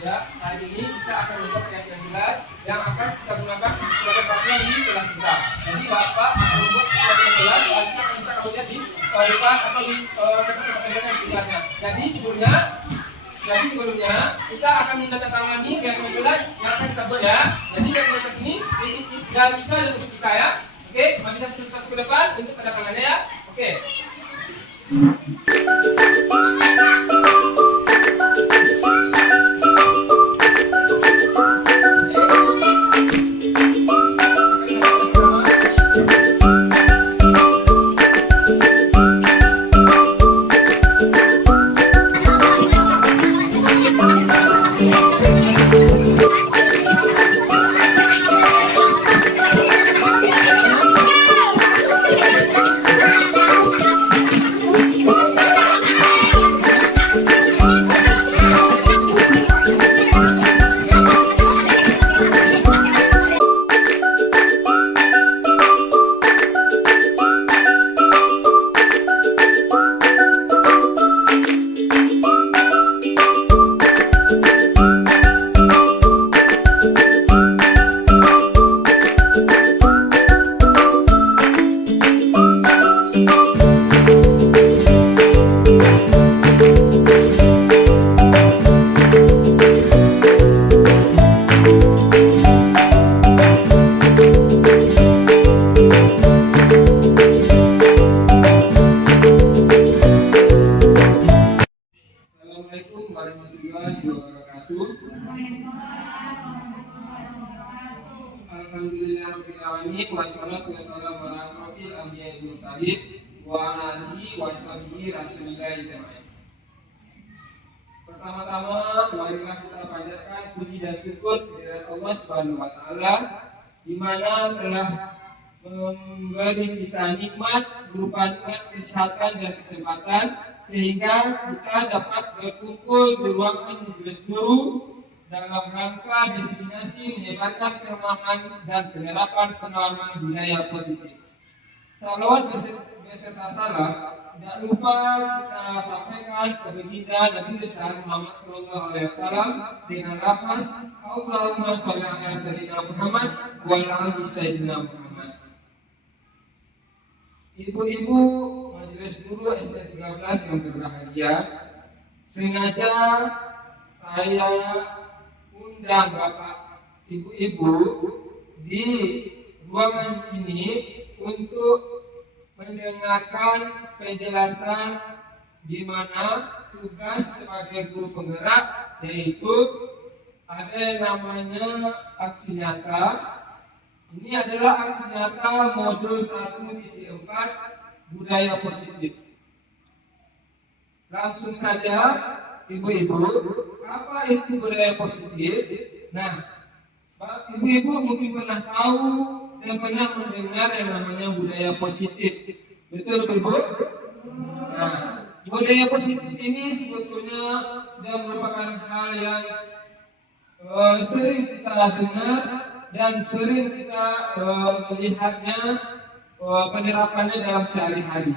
Ya, hari ini kita akan membuat ayat yang jelas yang akan kita gunakan sebagai praktek di kelas kita. Jadi Bapak akan membuat ayat yang jelas, nanti akan bisa kamu lihat di depan atau di kertas pembelajaran di kelasnya. Jadi sebelumnya kita akan menandatangani ayat yang jelas yang akan kita buat ya. Jadi yang di sini dan kita dan untuk kita ya. Oke, mari kita satu ke depan untuk tanda tangannya ya. Oke. Assalamualaikum warahmatullahi wabarakatuh. Alhamdulillahirabbil alamin wassalatu wassalamu ala asrofil anbiya'i wal mursalin wa ala alihi wa sahbihi rasulillahi jamaah. Pertama-tama marilah kita panjatkan puji dan syukur kepada Allah Subhanahu wa taala di mana telah memberi kita nikmat berupa nikmat kesehatan dan kesempatan sehingga kita dapat berkumpul di ruangan majelis guru dalam rangka destinasi menyebarkan pemahaman dan penerapan pengalaman budaya positif. Salawat beserta salam tidak lupa kita sampaikan ke baginda Nabi besar Muhammad Sallallahu Alaihi Wasallam dengan lafaz Allahumma sholli ala sayyidina Muhammad wa ala ali sayyidina Muhammad. Ibu-ibu majelis guru SD 13 yang berbahagia, sengaja saya undang Bapak Ibu-ibu di ruangan ini untuk mendengarkan penjelasan di mana tugas sebagai guru penggerak, yaitu ada yang namanya aksi nyata. Ini adalah aksi nyata modul 1.4 budaya positif. Langsung saja ibu-ibu, apa itu budaya positif? Nah, ibu-ibu mungkin pernah tahu dan pernah mendengar yang namanya budaya positif. Betul ibu? Nah, budaya positif ini sebetulnya dan merupakan hal yang sering kita dengar dan sering kita melihatnya penerapannya dalam sehari-hari.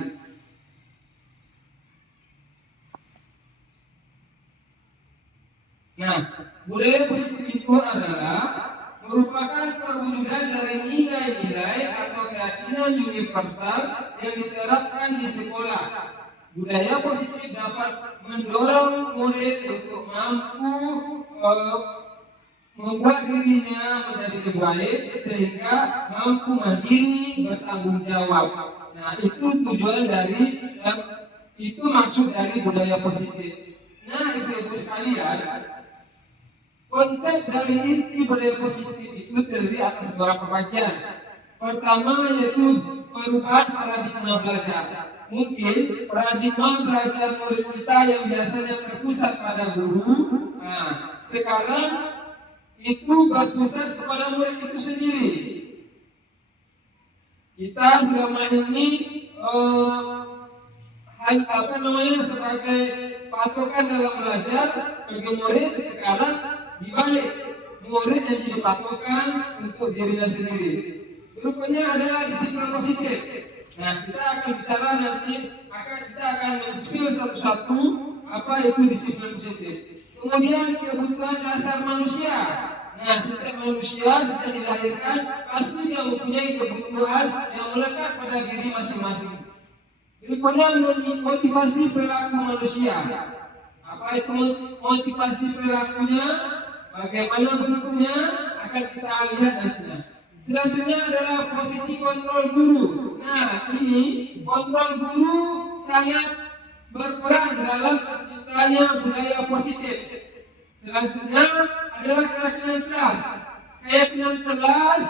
Nah, budaya positif itu adalah merupakan perwujudan dari nilai-nilai atau keyakinan universal yang diterapkan di sekolah. Budaya positif dapat mendorong murid untuk mampu membuat dirinya menjadi lebih baik sehingga mampu mandiri bertanggung jawab. Nah, itu tujuan dari itu maksud dari budaya positif. Nah, ibu-ibu sekalian, konsep dari inti budaya positif itu terdiri atas beberapa bagian. Pertama yaitu perubahan paradigma belajar. Mungkin paradigma belajar murid kita yang biasanya terpusat pada guru, nah, sekarang itu berpusat kepada murid itu sendiri. Kita selama ini sebagai patokan dalam belajar bagi murid, sekarang dibalik, murid yang jadi patokan untuk dirinya sendiri. Berikutnya adalah disiplin positif. Nah, kita akan bicara nanti, kita akan men-spill satu-satu apa itu disiplin positif. Kemudian kebutuhan dasar manusia. Nah, setiap manusia sejak dilahirkan pasti dia mempunyai kebutuhan yang melekat pada diri masing-masing. Berikutnya motivasi perilaku manusia. Apa itu motivasi perilakunya? Bagaimana bentuknya? Akan kita lihat nantinya. Selanjutnya adalah posisi kontrol guru. Nah, ini kontrol guru sangat berperan dalam terciptanya budaya positif. Selanjutnya adalah keyakinan kelas. Keyakinan kelas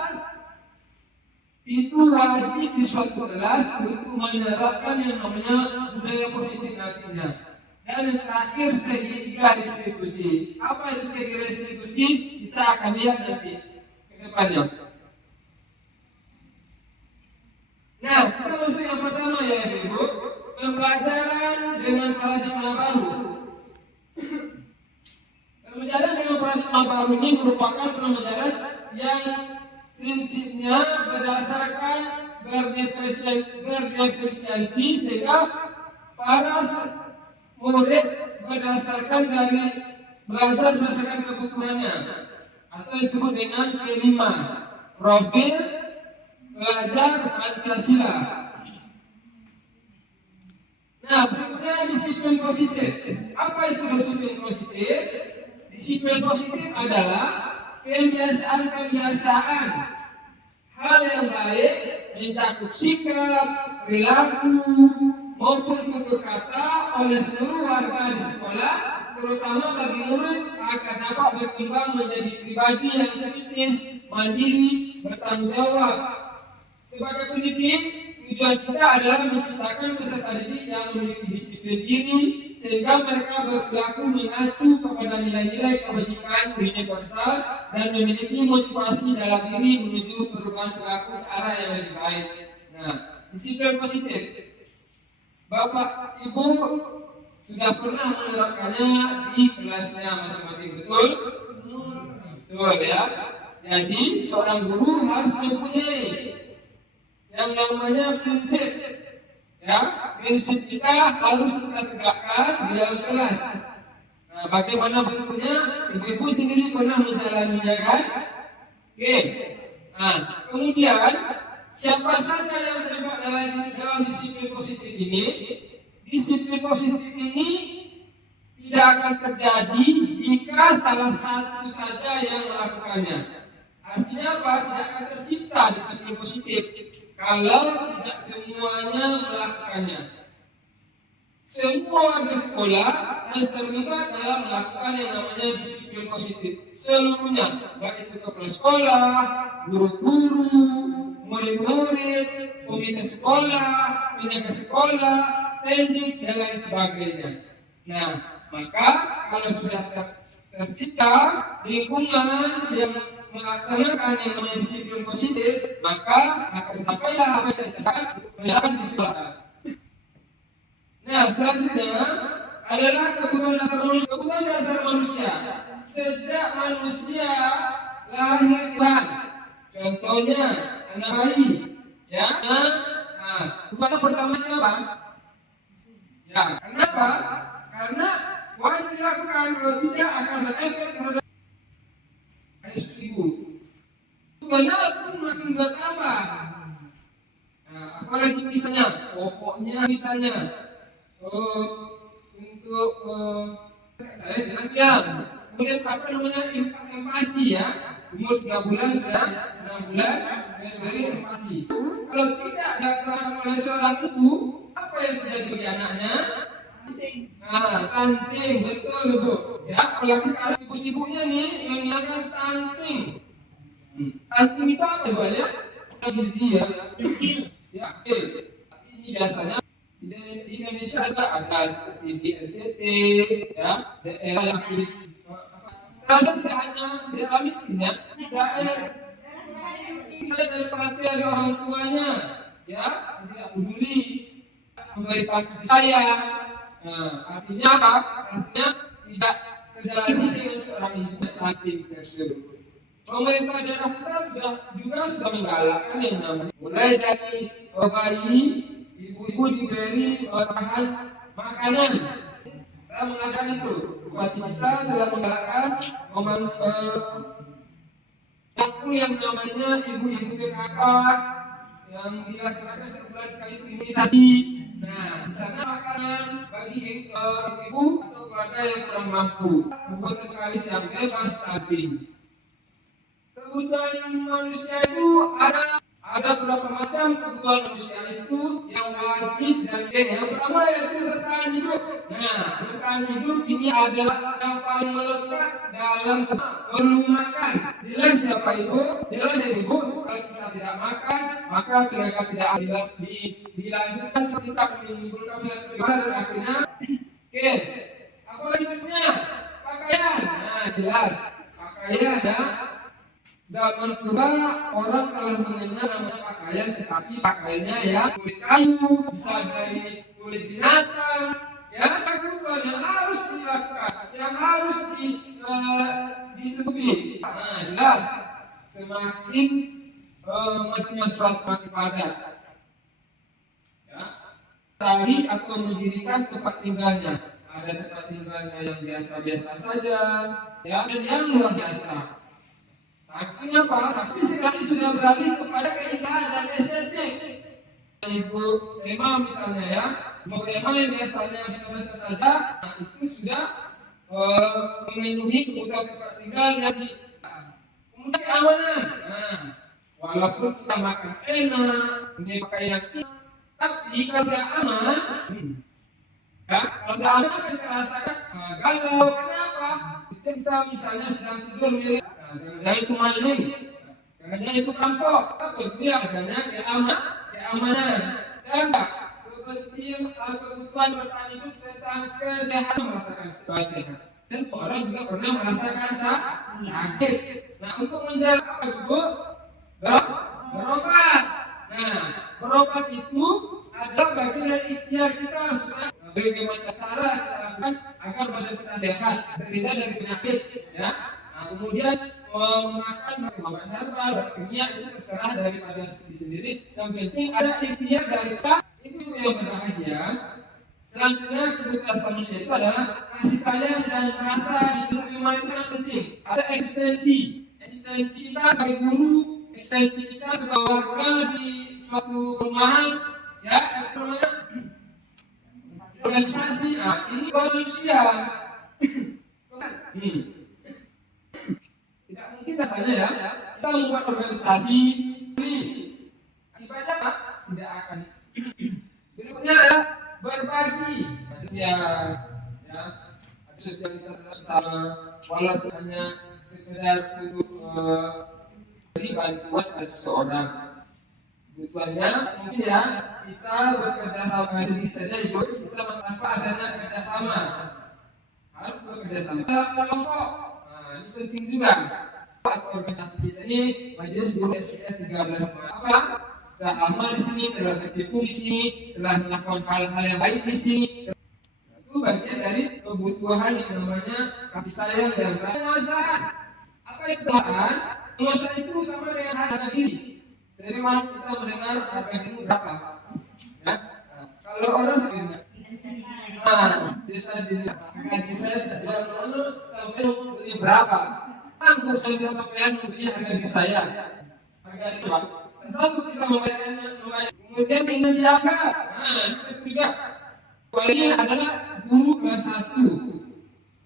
itu wajib di suatu kelas untuk menerapkan yang namanya budaya positif nantinya. Dan yang terakhir segitiga distribusi. Apa itu segitiga distribusi? Kita akan lihat nanti ke depannya. Nah, kita masuk yang pertama ya Ibu, pembelajaran dengan paradigma baru. Pembelajaran dengan paradigma baru ini merupakan pembelajaran yang prinsipnya berdasarkan berdiferensiasi sehingga para murid berdasarkan dari belajar berdasarkan kebutuhannya atau disebut dengan P5 profil belajar Pancasila. Nah, berikutnya disiplin positif. Apa itu disiplin positif? Disiplin positif adalah kebiasaan-kebiasaan hal yang baik mencakup sikap, perilaku, maupun tutur kata oleh seluruh warga di sekolah, terutama bagi murid agar dapat berkembang menjadi pribadi yang kritis, mandiri, bertanggung jawab. Sebagai pendidik, tujuan kita adalah menciptakan peserta didik yang memiliki disiplin diri sehingga mereka berperilaku mengacu kepada nilai-nilai kebajikan universal dan memiliki motivasi dalam diri menuju perubahan perilaku ke arah yang lebih baik. Nah, disiplin positif. Bapak Ibu sudah pernah menerapkannya di kelasnya masing-masing, betul? Betul ya. Jadi seorang guru harus mempunyai yang namanya prinsip. Ya, prinsip kita harus kita tegakkan di dalam kelas. Nah, bagaimana bentuknya? Ibu-ibu sendiri pernah menjalaninya kan? Oke. Nah, kemudian siapa saja yang terlibat dalam disiplin positif ini? Disiplin positif ini tidak akan terjadi jika salah satu saja yang melakukannya. Artinya apa? Tidak akan tercipta disiplin positif kalau tidak semuanya melakukannya. Semua warga sekolah harus terlibat dalam melakukan yang namanya disiplin positif. Seluruhnya, baik itu kepala sekolah, guru-guru, murid-murid, komite sekolah, penjaga sekolah, pendik, dan lain sebagainya. Nah, maka kalau sudah tercipta lingkungan yang melaksanakan yang namanya disiplin positif, maka akan tercapailah apa yang dikatakan menjalankan di sekolah. Nah, selanjutnya adalah kebutuhan dasar manusia. Kebutuhan dasar manusia sejak manusia lahir Tuhan. Contohnya anak bayi, ya. Nah, kebutuhan pertamanya apa? Ya, kenapa? Karena wajib dilakukan, kalau tidak akan berefek terhadap ibu. Kebutuhannya pun makin bertambah. Nah, apalagi misalnya, pokoknya misalnya untuk saya jelaskan. Kemudian apa namanya empati ya, umur 3 bulan sudah 6 bulan memberi empati. Kalau tidak dilaksanakan oleh seorang ibu, apa yang terjadi bagi anaknya? Nah, stunting, betul Bu. Ya, apalagi sekarang ibu-ibunya nih mengingatkan stunting. Stunting itu apa Bu ya? Gizi ya. Ya, ini biasanya di Indonesia ada seperti di NTT, ya, daerah yang terasa tidak hanya daerah miskin ya, daerah dari perhatian dari orang tuanya, ya, tidak peduli memberikan kasih sayang. Nah, artinya apa? Artinya tidak terjalani dengan seorang ibu stunting tersebut. Pemerintah daerah kita juga sudah menggalakkan yang namanya mulai dari bayi, ibu-ibu diberi bahan makanan Kita mengadakan itu. Bupati kita telah menggalakkan yang namanya ibu-ibu PKK yang dilaksanakan sebulan sekali itu imunisasi. Nah, di sana makanan bagi ibu atau keluarga yang kurang mampu, membuat kali yang bebas stunting. Kebutuhan manusia itu ada beberapa macam kebutuhan manusia itu yang wajib dan yang pertama yaitu bertahan hidup. Nah, bertahan hidup ini adalah yang paling melekat dalam perlu makan. Jelas siapa ibu? Jelas ya ibu. Kalau kita tidak makan, maka tenaga tidak ada dilanjutkan seperti tak menimbulkan penyakit dan akhirnya. Oke, apa lanjutnya? Pakaian. Nah, jelas pakaian ya. Zaman purba orang telah mengenal namanya pakaian, tetapi pakaiannya ya kulit kayu, bisa dari kulit binatang, ya kebutuhan yang harus dilakukan, yang harus ditutupi. Nah, jelas semakin matinya surat makin padat. Ya, cari atau mendirikan tempat tinggalnya. Ada tempat tinggalnya yang biasa-biasa saja, ya dan yang luar biasa. Akhirnya apa? Tapi sekarang sudah beralih kepada keindahan dan estetik. Ibu Emma misalnya ya, Ibu Emma yang biasanya biasa-biasa saja, nah itu sudah memenuhi kebutuhan tempat tinggal yang di. Kemudian keamanan. Nah, walaupun kita makan enak, punya pakaian kita, tapi kalau tidak aman, ya, kalau tidak aman kita rasakan galau. Kenapa? Setiap kita misalnya sedang tidur milik. Jangan itu maling, jangan itu perampok, tapi adanya keamanan, dan kebutuhan bertahan hidup tentang kesehatan merasakan sehat, dan seorang juga pernah merasakan sakit. Nah, untuk menjaga apa ibu? Berobat. Nah, berobat itu adalah bagian dari ikhtiar kita supaya berbagai macam cara kita lakukan agar badan kita sehat, terhindar dari penyakit, ya. Nah, kemudian memakan obat herbal, kimia itu terserah daripada sendiri. Yang penting ada ikhtiar dari kita. Itu yang berbahagia. Selanjutnya kebutuhan manusia itu adalah kasih sayang dan rasa diterima itu sangat penting. Ada eksistensi kita sebagai guru, eksistensi kita sebagai warga di suatu perumahan, ya, organisasi. Nah, ini manusia. Mungkin rasanya ya, kita membuat organisasi ini akibatnya tidak akan. Berikutnya adalah berbagi. Ya, sosialitas bersama, walaupun hanya sekedar untuk beri bantuan pada seseorang. Tujuannya mungkin ya kita bekerja sama sendiri saja, kita tanpa adanya kerjasama. Harus bekerja sama dalam kelompok. Nah, ini penting juga. Organisasi kita ini Majelis Guru SDN 13 apa? Telah amal di sini, telah berkecimpung di sini, telah melakukan hal-hal yang baik di sini. Itu bagian dari kebutuhan yang namanya kasih sayang dan penguasaan. Apa itu penguasaan? Penguasaan itu sama dengan harga diri. Jadi kalau kita mendengar harga diri berapa? Ya? Kalau orang sebenarnya bisa dilihat harga diri saya sampai beli berapa? Untuk saya bilang sampean membeli harga diri saya, harga diri saya. Satu kita membayarnya, kemudian ingin dijaga. Nah, itu juga. Ini adalah guru kelas 1.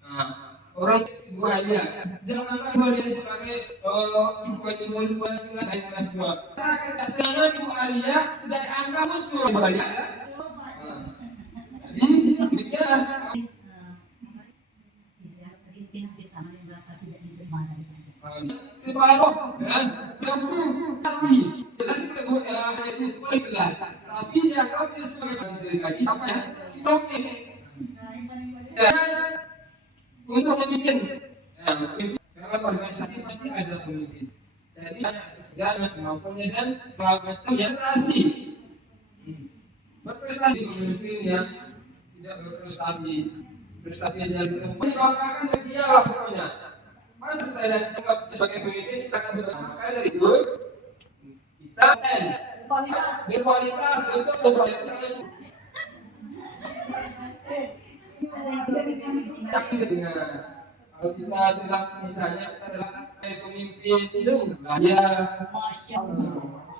Nah, orang ibu hadiah. Jangan anggap ibu hadiah sebagai murid kelas 2. Saat kesenangan ibu hadiah tidak anggap muncul ibu hadiah. Jadi demikian. Separuh yang tapi jelas itu jelas tapi dianggapnya sebagai diri lagi apa ya domin dan untuk memimpin karena organisasi pasti ada pemimpin jadi segala kemampuannya dan segala macam prestasi berprestasi pemimpin yang tidak berprestasi yang dibanggakan dan dia lah pokoknya. Mana kita sebagai pemimpin kita akan sebagai dari itu kita berkualitas untuk sebuah Tapi dengan kalau kita adalah misalnya kita adalah pemimpin ya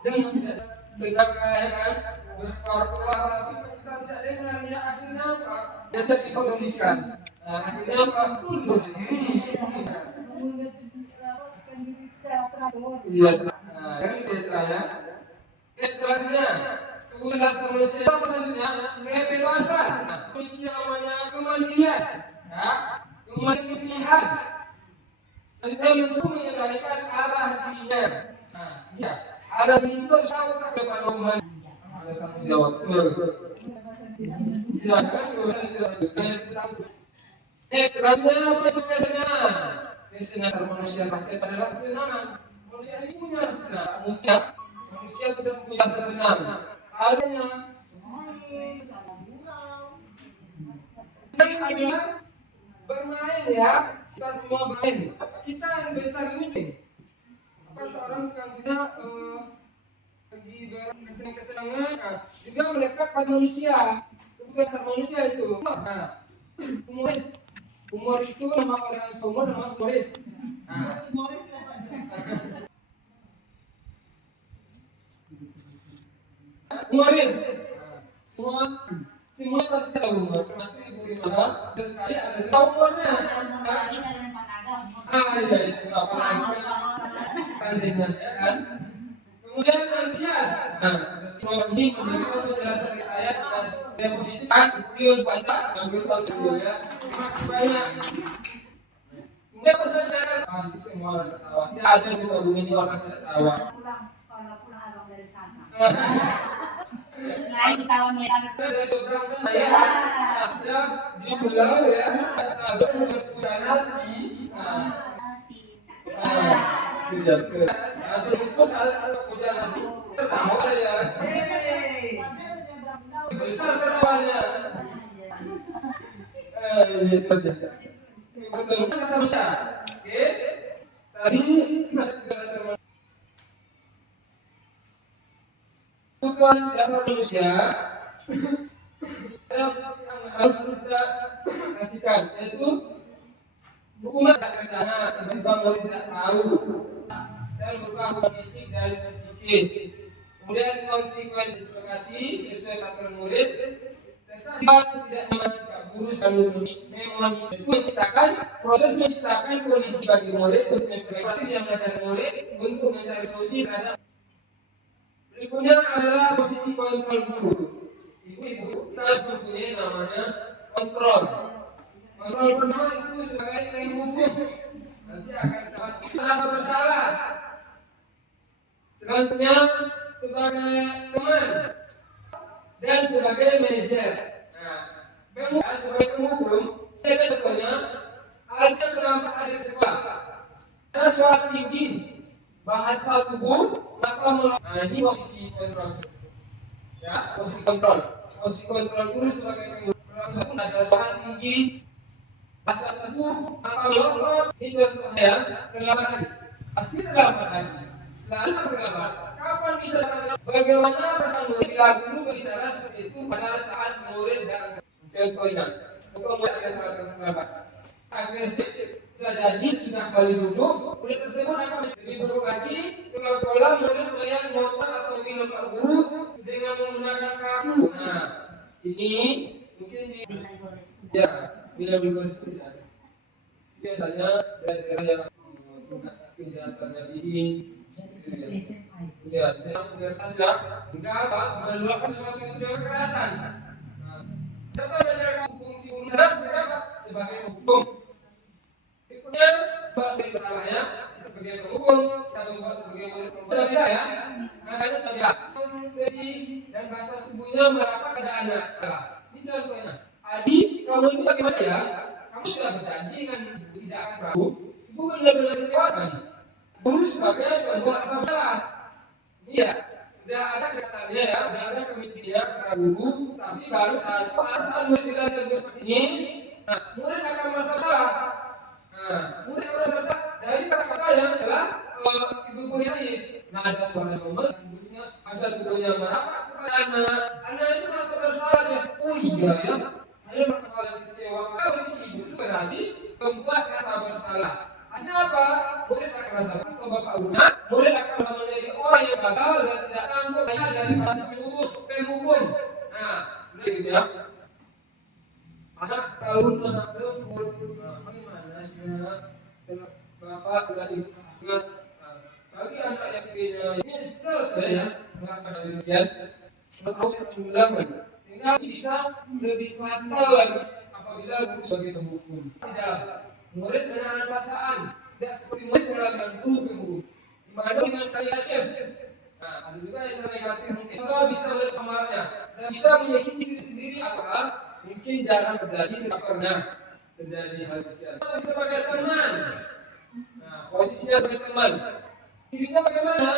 jangan tidak tegak kan berkorban tapi kita tidak dengar ya akhirnya apa ya jadi pedulikan akhirnya apa mundur sendiri iya kan gitu ya setelahnya kemudian manusia apa selanjutnya kebebasan ini namanya kemandirian ya kemandirian pilihan kita mencoba mengendalikan arah dirinya ya ada pintu sama ke pandangan ada tanggung jawab tidak kan kebebasan tidak bisa setelahnya apa itu kesenangan kesenangan manusia rakyat adalah kesenangan manusia ini punya rasa senang mungkin manusia tidak punya rasa senang adanya yang adalah bermain ya kita semua bermain kita yang besar ini apa orang sekarang kita lagi berkesenangan juga melekat pada manusia bukan dasar manusia itu humor itu nama orang humor nama humoris humoris semua pasti tahu humor pasti bagaimana sekali ada tahu humornya iya itu apa namanya kan kemudian antusias ini memberikan penjelasan dari saya yang positif video baca ambil tahu video ya masih banyak kemudian pesan pasti semua orang tertawa tidak ada juga bumi orang tidak tertawa pulang abang dari sana lain ketawa merah ada seberang sana ya di belau ya ada bukan sebenarnya tidak ke asal pun ada hujan nanti tertawa ya besar tertawanya betul sama oke tadi kebutuhan dasar manusia yang harus kita perhatikan yaitu hukuman tidak rencana tiba-tiba murid tidak tahu dan berupa fisik dan psikis kemudian konsekuensi disepakati sesuai peraturan murid tetapi tidak memanfaatkan guru selalu memang itu menciptakan proses menciptakan kondisi bagi murid untuk memperbaiki yang belajar murid untuk mencari solusi terhadap berikutnya adalah posisi kontrol guru itu kita harus mempunyai namanya kontrol pertama itu sebagai penghukum nanti akan kita bahas merasa bersalah selanjutnya sebagai teman dan sebagai manajer sebagai penghukum ada sebenarnya ada kenapa ada sekolah ada soal tinggi bahasa tubuh maka ini posisi kontrol ya posisi kontrol guru sebagai penghukum ada soal tinggi bahasa tubuh maka ini contohnya terlambat pasti terlambat selalu terlambat kapan bisa bagaimana perasaan murid bila guru berbicara seperti itu pada saat murid dan contohnya untuk murid yang terlambat agresif bisa jadi sudah kembali duduk murid tersebut akan lebih buruk lagi seolah-olah murid melihat motor atau mobil pak guru dengan menggunakan kaku ini mungkin ya bila berubah seperti itu biasanya daerah yang kejahatannya tinggi ya prioritas ya enggak apa meluapkan sesuatu yang tidak kekerasan siapa belajar fungsi guru cerdas sebagai hukum berikutnya bagi masalahnya kita sebagai penghukum kita membuat sebagai murid pembelajar ya makanya saja segi dan bahasa tubuhnya merapat pada anak ini contohnya Adi kamu ini bagaimana ya kamu sudah berjanji dengan tidak akan ragu ibu benar-benar kecewakan guru sebagai pembuat salah iya tidak ada kataannya ya tidak ada kemestian para guru tapi baru satu asal murid tidak tegur seperti ini murid akan merasa salah murid akan merasa salah dari kata-kata yang adalah ibu guru ini ada suara ngomong asal tubuhnya marah kepada anak itu merasa bersalah ya oh iya ya saya merasa kecewa merasa atau bapak guru, murid akan merasa menjadi orang yang gagal dan tidak sanggup dari bahasa penghukum. Nah, gitu ya. Anak tahun bagaimana sih bapak sudah ingat bagi anak yang ini setelah ya melakukan demikian tahu sehingga bisa lebih fatal lagi apabila guru sebagai penghukum. Tidak, murid menahan perasaan tidak seperti murid dalam guru penghukum. Dimana dengan cara negatif. Nah, ada juga yang cara negatif mungkin kita bisa melihat samarnya dan bisa menyakiti diri sendiri apakah mungkin jarang terjadi, tidak pernah terjadi hal demikian. Sebagai teman, nah posisinya sebagai teman, dirinya bagaimana?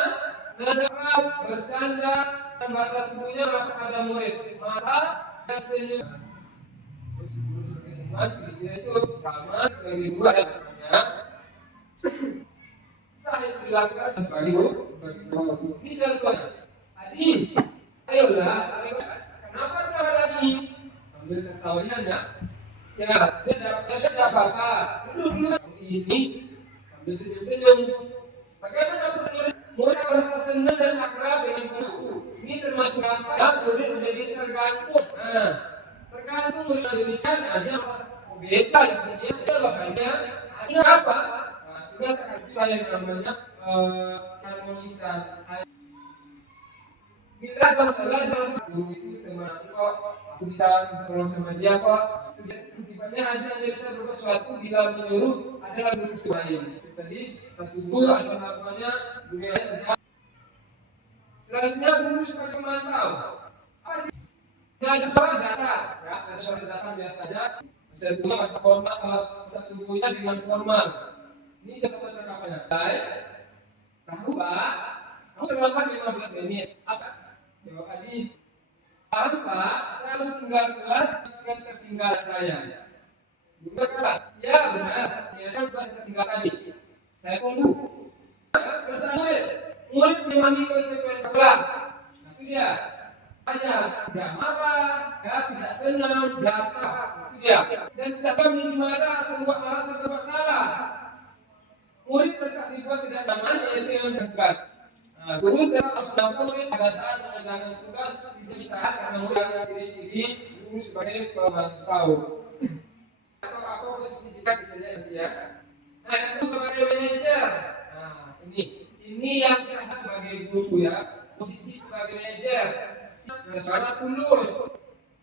Berdekat, bercanda, dan bahasa tubuhnya kepada murid, mata dan senyum. Terus guru sebagai teman, ciri-ciri itu pertama sebagai guru ada pesannya. Setelah itu dilakukan sebagai guru. Ini contohnya. Tadi, ayolah, kenapa tidak lagi? Ambil ketahuannya enggak? Ya, dia sudah apa-apa. Dulu ini sambil senyum-senyum. Bagaimana murid merasa senang dan akrab dengan guru? Ini termasuk apa? Murid menjadi tergantung. Nah, tergantung murid demikian ada beda dia bapaknya. Ini apa? Nah, sudah tak yang namanya harmonisan. Bila masalah dalam guru itu teman aku bisa tolong sama dia kok. Tiba-tiba hanya bisa berbuat sesuatu bila menyuruh adalah guru lain. Tadi satu guru ada pengakuannya guru yang tidak. Selanjutnya guru sebagai pemantau. Ada suara data, ya, ada suara data biasa saja. Satu masa formal, satu gurunya dengan formal. Ini contoh kapannya. Baik, tahu Pak? Kamu terlambat 15 menit. Apa? Jawab tadi. Pak, saya harus tinggal kelas dan ketinggalan saya. Guru berkata, ya benar, ya saya kelas ketinggalan tadi. Saya tunggu. Bersama murid memahami konsekuensi kelas. Nah itu dia. Hanya tidak marah, ya, tidak senang, tidak apa. Itu dia. Dan tidak menjadi marah atau membuat merasa bersalah. Murid tetap dibuat tidak nyaman yaitu yang tegas. Nah, guru tetap sedangkan murid pada saat menjalankan tugas itu istirahat karena murid yang ciri-ciri guru sebagai pemantau. Atau apa posisi kita gitu ya. Nah, itu sebagai manajer. Nah, ini yang saya sebagai guru ya, posisi sebagai manajer. Suara tulus,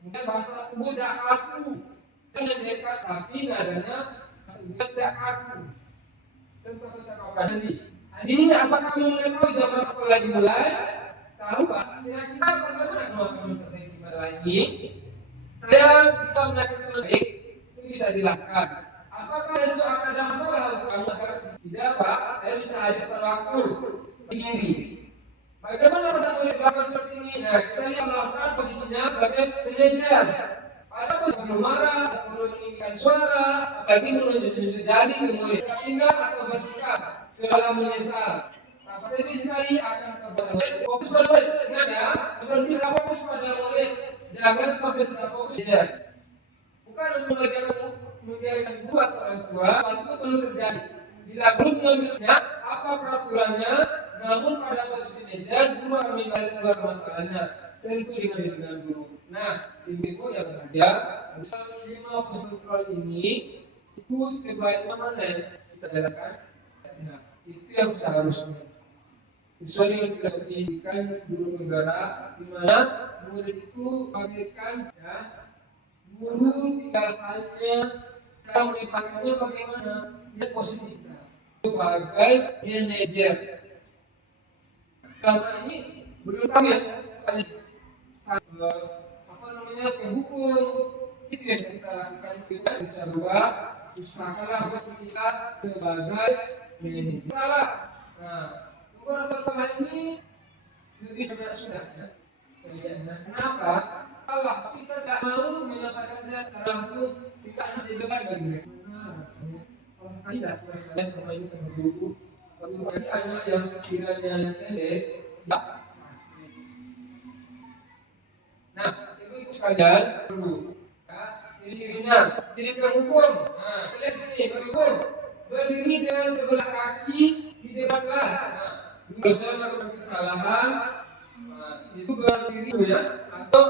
kemudian bahasa tubuh tidak kaku, dan dekat tapi nadanya tidak kaku. Contoh percakapan tadi. Ini apakah kamu mengetahui zaman sekolah dimulai? Tahu Pak? Kira-kira bagaimana kamu memperbaiki masalah ini? Saya bisa melakukan baik, itu bisa dilakukan. Apakah besok akan ada masalah untuk kamu? Tidak Pak, saya bisa hadir pada waktu berdiri. Bagaimana masa murid melakukan seperti ini? Nah, kita lihat melakukan posisinya sebagai manajer. Pada belum marah, perlu meninggikan suara, bagi menunjuk-nunjuk jari ke murid. Singgah atau bersikap, segala menyesal. Tanpa sedih sekali akan kepada murid. Fokus pada murid, ingat ya. Berhenti fokus pada murid. Jangan sampai tidak fokus saja. Bukan untuk mengajarkan guru atau orang tua, suatu perlu terjadi. Bila guru mengambilnya, apa peraturannya? Namun pada posisi meja, guru akan mencari keluar masalahnya. Tentu dengan guru. Nah, ibu yang belajar, misal 5 kontrol ini, itu sebaiknya mana yang kita jalankan? Nah, itu yang seharusnya. Sesuai dengan pendidikan guru negara, di mana murid itu bagaikan ya, guru tidak hanya cara melibatkannya bagaimana, dia posisi kita sebagai manajer. Selama ini belum tahu ya penghukum itu yang kita lakukan kita bisa berubah usahakanlah bos kita sebagai manajer. Salah. Nah, untuk salah ini lebih sudah ya. Kenapa? Salah kita tidak mau menyampaikan secara langsung kita harus didengar dari mereka. Salah kali tidak saya selama ini sama guru. Bagi anak yang kiranya pendek, ya. Nah, ibu sekalian dulu. Ya, ciri-cirinya, ciri penghukum. Nah, lihat sini penghukum berdiri dengan sebelah kaki di di depan kelas. Kalau saya melakukan kesalahan, itu berdiri ya, atau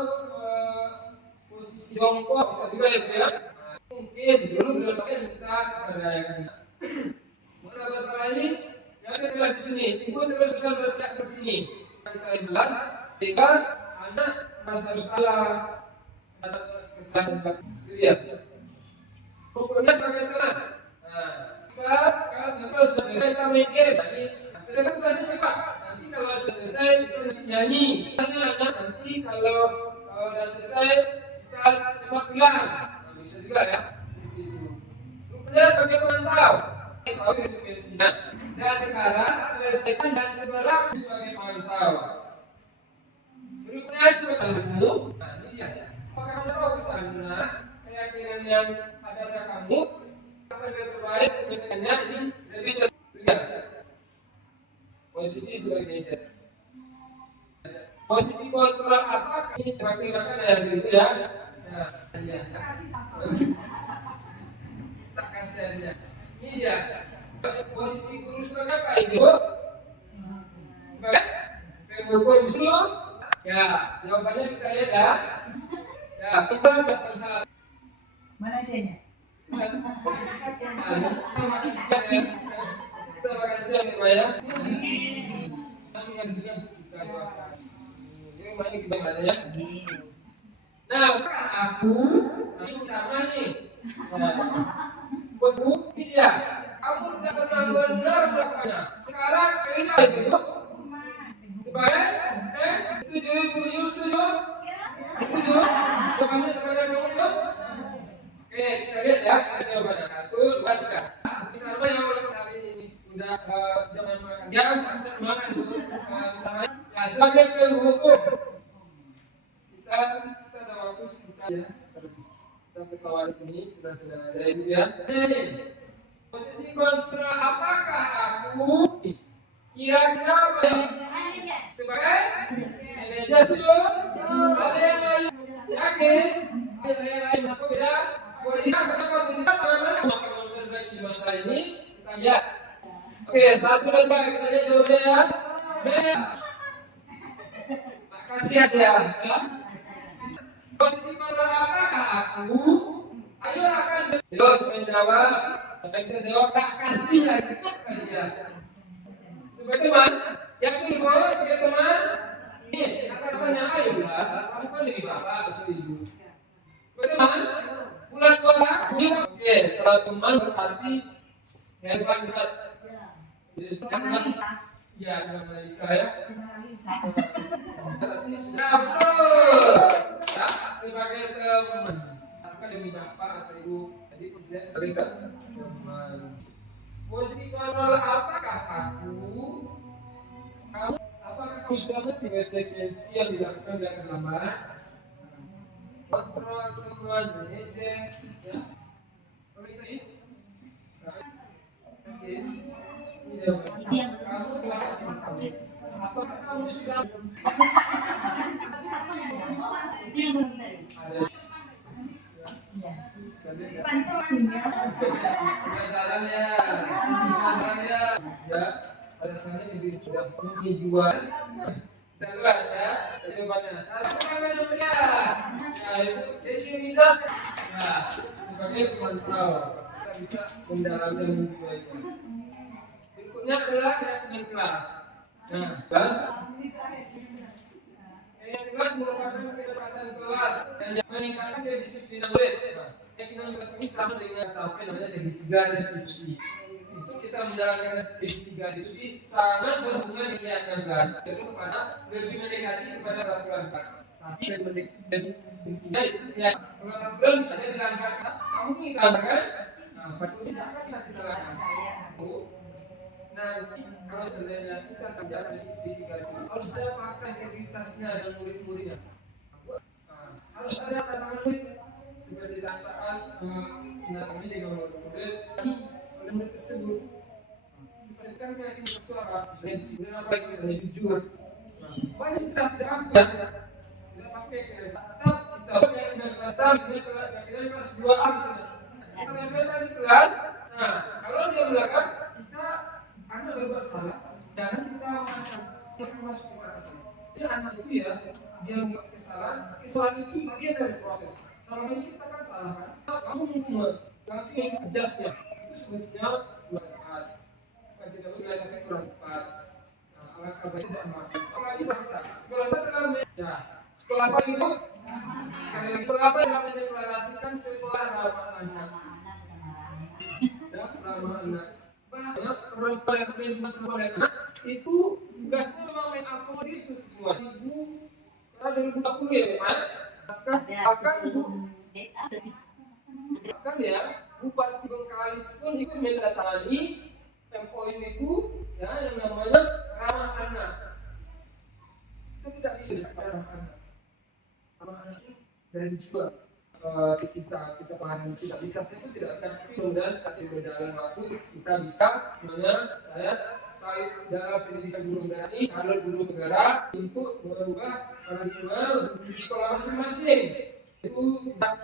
posisi jongkok bisa juga ya. Mungkin dulu belum kita kepada yang ini. Masalah ini, yang saya lihat di sini, ibu terus berpikir seperti ini. Kita jelas, sehingga anak merasa bersalah, ada kesalahan lihat. Pokoknya sebagai teman. Kalau selesai kita mikir, selesai kan kelasnya cepat. Nanti kalau selesai kita nyanyi. Nanti kalau sudah selesai kita cepat pulang. Bisa juga ya. Rupanya sebagai pemantau. Dan sekarang selesaikan dan sekarang sebagai pemantau. Rupanya sebagai kamu. Nah ini dia. Apakah kamu tahu kesana keyakinan yang ada pada kamu? Apa yang terbaik misalnya ini lebih lihat posisi sebagai meja. Posisi kontrol apa ini perkirakan ya gitu ya. Nah, ya. Tak kasihannya. Ini dia. Posisi guru sebagai apa itu? Sebagai guru. Ya, jawabannya kita lihat ya. Ya, kita salah. Mana dia? Terima kasih ya. Nah, aku ini sama nih. Bosmu, dia. Kamu tidak pernah benar melakukannya. Sekarang ini itu. Sebagai, setuju, setuju. Kamu sebagai pemimpin. Oke, kita lihat ya. Jawabannya 1, 2, 3. Misalnya yang hari ini udah jangan makan jam, makan dulu. Misalnya, ya sebagai penghukum kita ada waktu sekitar ya. Kita ketawa di sini sudah ada itu ya. Posisi kontra apakah aku kira-kira apa ya? Sebagai manajer dulu. Ada yang lain yakin? Ada yang lain atau beda? Kita akan memperbaiki masalah ini. Kita lihat. Oke, 1 dan 2 kita lihat dulu ya. Makasih ya. Posisi kontrol apakah aku? Ayo akan terus menjawab. Sampai bisa jawab tak kasih lagi kalian. Sebagai teman, yang kedua sebagai teman, ini kata-katanya ayo lah. Aku kan jadi bapak atau ibu. Sebagai teman, bulan sekolah, oke. Kalau teman berarti hebat. Jadi analisa. Ya, analisa ya. Berarti sudah betul. Ya, sebagai teman. Aku kan jadi bapak atau ibu. Jadi posisinya sebagai teman. Posisi kontrol apakah aku? Apakah kamu sudah mengerti konsekuensi yang dilakukan dengan terlambat? Kontrol teman manajer, ya. Kalau itu ini, kamu telah apakah kamu sudah Penasarannya, ya, alasannya lebih sudah penjual. Kita lihat ya, jawabannya satu kali saja. Ya, itu desinitas. Nah, sebagai pemantau, kita bisa mendalami lebih baiknya. Berikutnya adalah keyakinan kelas. Nah, kelas. Kelas merupakan kesempatan kelas dan meningkatkan kedisiplinan murid. Keyakinan kelas ini sama dengan sampai namanya segitiga restitusi. Itu kita menjalankan segitiga restitusi sangat berhubungan dengan keyakinan kelas. Jadi kepada lebih mendekati kepada peraturan kelas. Tapi intinya ya peraturan bisa dilanggar. Kamu ini dilanggar, nah peraturan tidak akan bisa kita lakukan. Nanti kalau sebenarnya kita akan jalan di segitiga restitusi harus ada pakaian integritasnya dan murid-muridnya. Harus ada tantangan murid seperti tantangan menangani dengan murid oleh murid tersebut. Kita kan yakin itu apa? Misalnya apa yang misalnya jujur. Banyak kita tidak ada. Tidak pakai tetap kita pakai dengan kelas tahu sebenarnya kelas 2A misalnya. Kita nempel di kelas. Nah kalau dia belakang kita anda berbuat salah, jangan kita makan yang masuk ke sana. Jadi anak itu ya, dia membuat kesalahan itu bagian dari proses. Selama ini kita kan salah kan, langsung adjustnya itu sebetulnya kurang tepat. Bukan tidak boleh tapi kurang tepat. Nah, alangkah baik tidak makan. Apalagi kita, kalau kita terlalu ya sekolah apa itu? Sekali lagi sekolah apa yang mendeklarasikan sekolah ramah anak? Ya, ramah anak. Banyak perempuan yang itu tugasnya memang mengakomodir itu semua. Ibu karena 2020 ya memang akan ya Bupati Bengkalis pun ikut menandatangani MOU itu ya yang namanya ramah anak. Itu tidak bisa ramah anak. Ramah anak itu dari jiwa kita pahami tidak bisa itu tidak bisa kemudian kasih berjalan waktu kita bisa sebenarnya saya dalam pendidikan guru negara ini calon guru negara untuk merubah paradigma di sekolah masing-masing itu tidak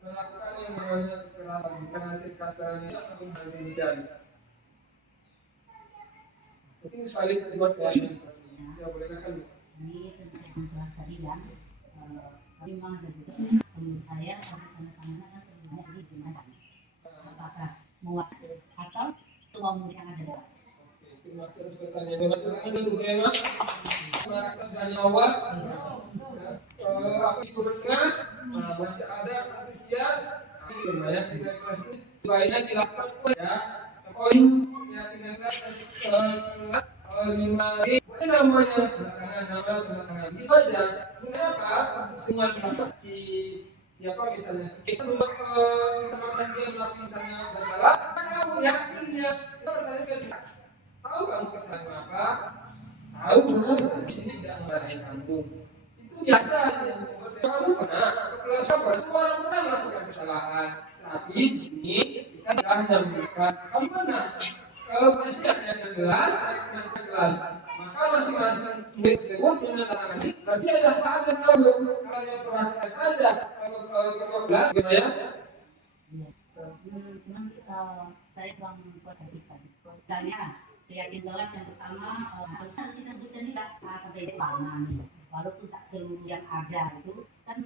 melakukan yang namanya kekerasan bukan kekerasan atau pendidikan. Mungkin sekali terlibat ya boleh kan ini tentang kelas tadi dan memang ada juga menurut saya tanda-tandanya terlihat di mana apakah muat atau semua memberikan ada kelas. Masih harus bertanya dengan itu tema masyarakat dan nyawa apa itu berkah masih ada antusias banyak tidak kelas itu sebaiknya dilakukan ya poin yang tidak kelas 5 ini namanya belakangan itu aja kenapa untuk semua transaksi siapa misalnya kita membuat teman-teman dia melakukan misalnya bersalah tahu yakin dia kita bertanya saja tahu kamu kesalahan apa? Tahu belum? Di sini tidak memarahin kampung. Itu biasa. Kamu kena kelas apa? Semua orang pernah melakukan kesalahan. Tapi di sini kita tidak hanya memberikan kamu kena masih ada kelas, maka masing-masing murid tersebut menandatangani. Berarti ada pada kamu kalau yang perhatikan saja kalau kelas gimana? Cuman saya kurang memposisikan. Misalnya keyakinan kelas yang pertama harusnya kita sebutkan juga sampai selama nih walaupun tak seluruh yang ada itu kan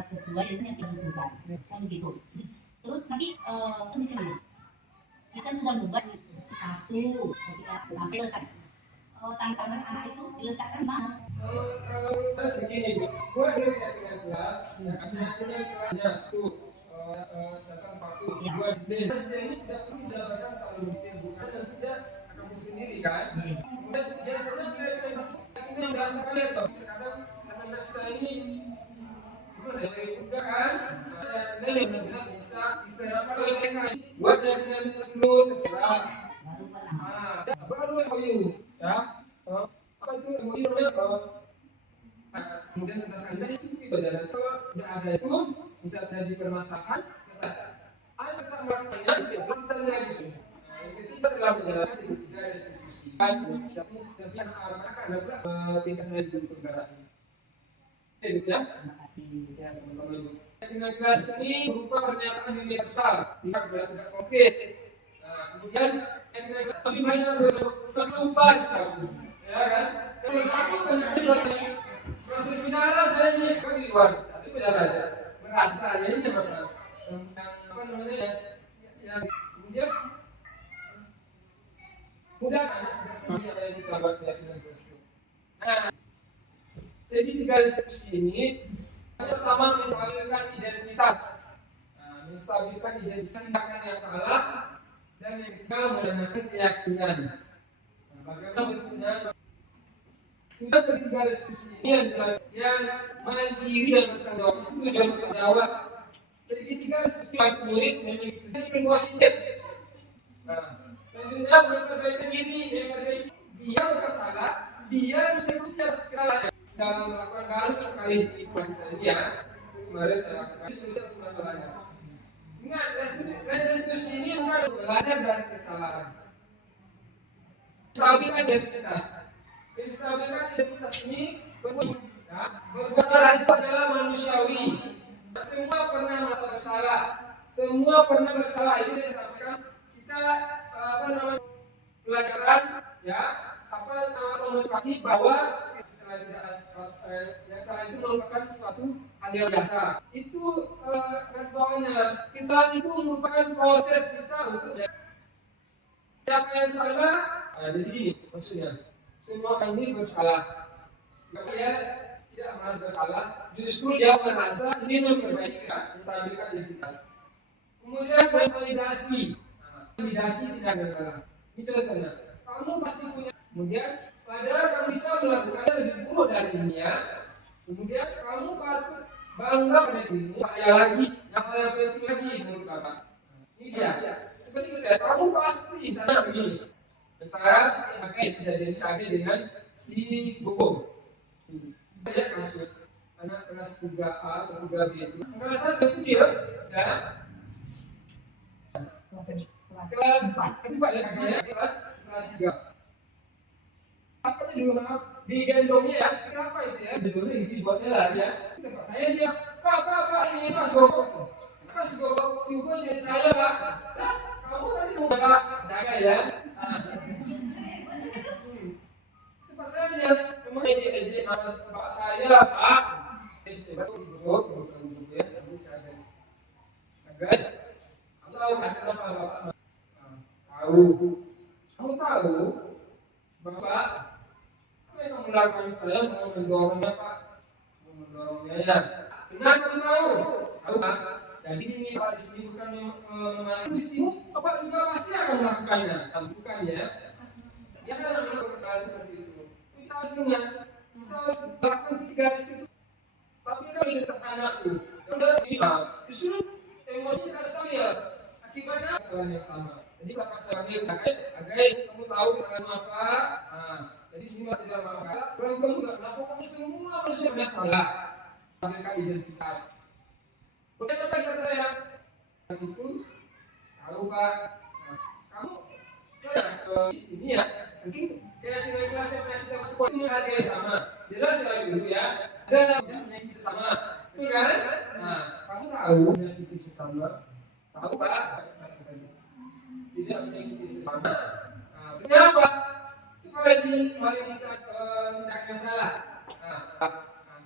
sesuai dengan yang dibutuhkan kan begitu. Terus nanti itu macam kita sudah membuat satu sampai selesai tantangan anak itu diletakkan mana? Kalau saya begini, gue ada keyakinan kelas, keyakinan kelasnya itu datang patuh, dua jadi ini tidak perlu dilakukan selalu mikir bukan dan tidak sendiri kan, kemudian biasanya kita yang berasa kalian toh, kadang anak kita ini gimana ya juga kan, dan yang benar-benar bisa diterapkan oleh mereka. Buat yang dulu terserah, baru MOU, ya, apa itu MOU kemudian tentang anda itu kita dan kalau tidak ada itu bisa terjadi permasalahan, ada tetap melakukannya, kita lagi. Kita telah menjalankan tiga restitusi kan tapi akan tingkat saya di negara ini. Oke, ya. Terima kasih. Ya, sama-sama Ibu. Dengan kelas ini berupa pernyataan universal, tidak berat konkret. Kemudian lebih banyak lupa kita, ya kan? Kalau aku banyak proses bicara saya ini kan di luar, tapi bicara merasa ini apa namanya ya kemudian mudah jadi tiga diskusi ini yang pertama menstabilkan identitas tindakan yang salah dan yang kedua menanyakan keyakinan. Bagaimana bentuknya? Sudah ketiga diskusi ini yang mandiri dan bertanggung jawab itu tujuan bertanggung jawab. Segitiga diskusi murid memiliki positif. Selanjutnya memperbaiki diri, dia bersalah, dia sukses kesalahan dalam melakukan hal sekali dia kemarin saya lakukan sukses masalahnya. Ingat restitusi ini bukan belajar dari kesalahan. Stabilkan identitas. Stabilkan identitas ini berbuat salah itu adalah manusiawi. Semua pernah merasa bersalah. Semua pernah bersalah. Ini saya sampaikan kita pelajaran ya motivasi bahwa yang salah itu merupakan suatu hal yang biasa. Itu garis bawahnya. Kesalahan itu merupakan proses kita untuk siapa yang salah. Jadi gini maksudnya, semua orang ini bersalah. Maka dia tidak merasa bersalah, justru dia merasa ini memperbaiki menstabilkan identitas. Kemudian validasi tidak bersalah. Ini contohnya, kamu pasti punya. Kemudian padahal kamu bisa melakukannya lebih buruk dari ini ya. Kemudian kamu patut bangga pada dirimu. Bahaya lagi, yang lebih penting lagi menurut kakak. Ini dia. Seperti itu ya. Kamu pasti sana begini. Antara kejadian tadi dengan si hukum. Ada kasus anak kelas 3A atau 3B itu merasa kecil ya. Kelas 4 ya, kelas 3. Apa itu dulu digendongnya ya? Kenapa itu ya? Dulu itu buatnya lah ya. Tempat saya dia, Pak ini Pak Sogok. Pak Sogok, jadi saya Pak. Kamu tadi mau jaga ya? Tempat saya dia, memang ini Pak saya Pak. Agar kamu tahu kan kenapa Bapak tahu? Kamu tahu Bapak apa yang kamu lakukan? Saya mau mendorongnya Pak, mau mendorongnya ya. Benar kamu tahu? Tahu Pak. Jadi ini Pak di sini bukan melakukan di sini, Bapak juga pasti akan melakukannya. Bukan ya? Biasa melakukan kesalahan seperti itu. Kita harus ingat, kita harus melakukan si garis itu. Tapi kalau di atas anakku, udah justru emosi kita stabil. Akibatnya kesalahan yang sama. Jadi kakak saya agar kamu tahu kesalahan apa. Jadi semua tidak apa-apa. Kalau kamu tidak melakukan semua manusia salah. Mereka identitas. Kemudian apa yang kata saya? Itu tahu Pak. Kamu ini ya mungkin kayak kelas yang kita sekolah ini harga sama. Jelas ya dulu ya. Ada yang sama. Itu kan? Kamu tahu yang sama. Tahu Pak? Tidak memiliki sesama. Kenapa? Itu kalau di kualitas tindakan salah.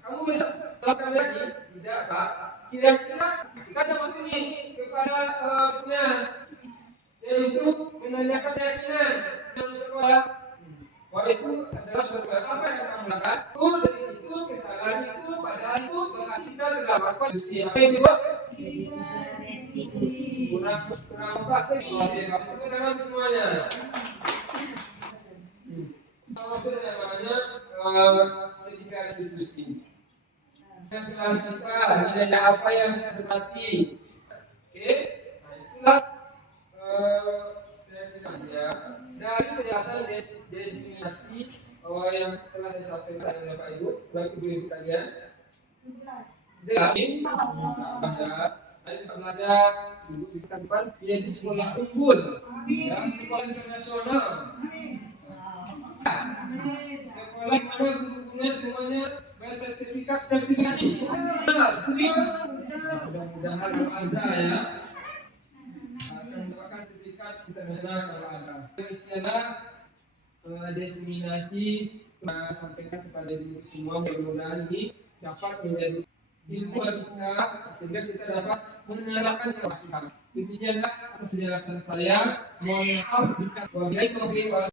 Kamu bisa melakukan lagi? Tidak Pak. Kira-kira kita ada masuk nih kepada yaitu menanyakan keyakinan dalam sekolah. Bahwa itu adalah suatu apa yang kamu lakukan. Itu kesalahan itu padahal itu kita telah melakukan apa yang juga kurang fase maksudnya dalam semuanya. Maksudnya namanya sedikit diskusi. Yang kelas kita nilai apa yang kita sepakati. Oke, nah itulah ya. Dari penjelasan destinasi yang telah saya sampaikan oleh Pak Ibu, baik Ibu sekalian. Jelasin, saya juga belajar ibu di depan di sekolah unggul, ya, sekolah internasional. Sekolah mana guru-gurunya semuanya bersertifikat sertifikasi. Setuju? Mudah-mudahan ada ya. Akan mendapatkan sertifikat internasional kalau ada. Demikianlah diseminasi sampaikan kepada ibu semua, mudah-mudahan ini dapat menjadi ilmu kita sehingga kita dapat menerapkan kepada kita. Demikianlah penjelasan saya. Mohon maaf jika